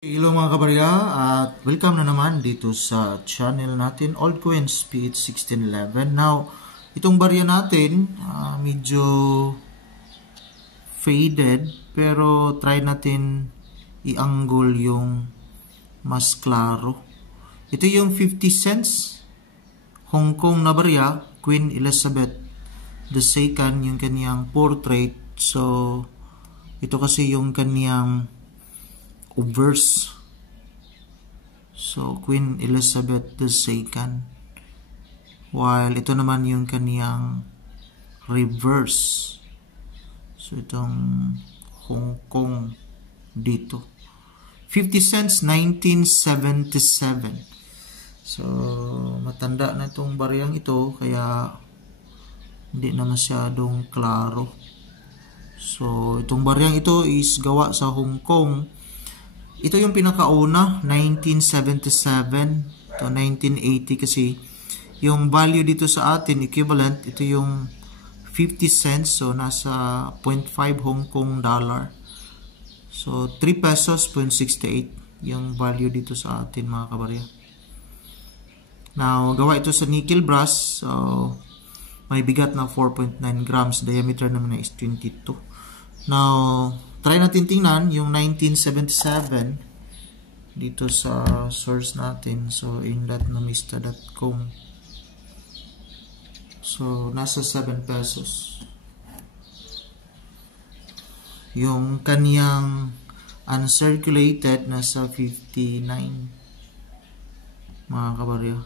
Hello mga kabarya at welcome na naman dito sa channel natin Old Coins PH 1611. Now, itong barya natin medyo faded pero try natin i-angle yung mas klaro. Ito yung 50 cents Hong Kong na barya, Queen Elizabeth II, yung kaniyang portrait. So, ito kasi yung kaniyang obverse. So, Queen Elizabeth II. While ito naman yung kaniyang reverse. So, itong Hong Kong dito. 50 cents, 1977. So, matanda na itong baryang ito, kaya hindi na masyadong klaro. So, itong baryang ito is gawa sa Hong Kong. Ito yung pinakauna, 1977 to 1980 kasi yung value dito sa atin, equivalent, ito yung 50 cents. So, nasa 0.5 Hong Kong dollar. So, 3 pesos, 0.68 yung value dito sa atin mga kabarya. Now, gawa ito sa nickel brass. So, may bigat na 4.9 grams. Diameter naman na is 22. Now, try natin tingnan yung 1977 dito sa source natin. So, inlatnomista.com. So, nasa 7 pesos. Yung kaniyang uncirculated nasa 59 mga kabarya.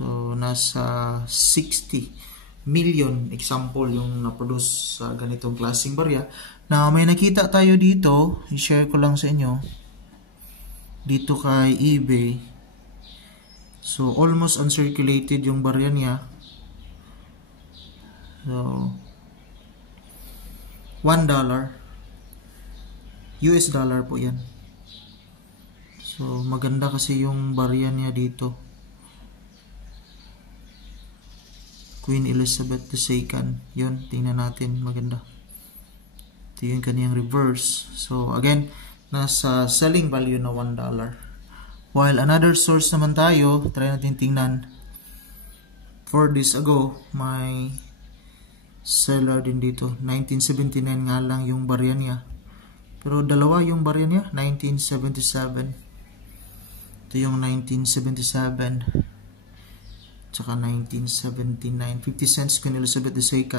So, nasa 60 million example yung na-produce sa ganitong klaseng barya. Na may nakita tayo dito, i-share ko lang sa inyo dito kay eBay. So almost uncirculated yung barya niya. So $1 US dollar po yan. So maganda kasi yung barya niya dito, Queen Elizabeth II. Yun, tingnan natin, maganda. Ito yung kaniyang reverse. So, again, nasa selling value na $1. While another source naman tayo, try natin tingnan. 4 days ago, may seller din dito. 1979 nga lang yung barya niya. Pero dalawa yung barya niya, 1977. Ito yung 1977. Tsaka 1979, 50 cents Queen Elizabeth II.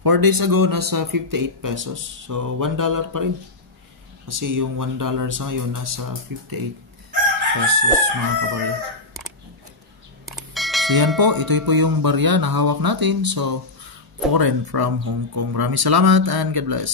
4 days ago, nasa 58 pesos. So, $1 pa rin. Kasi yung $1 sa ngayon, nasa 58 pesos mga kabarya. So, yan po. Ito po yung barya na hawak natin. So, foreign from Hong Kong. Maraming salamat and God bless.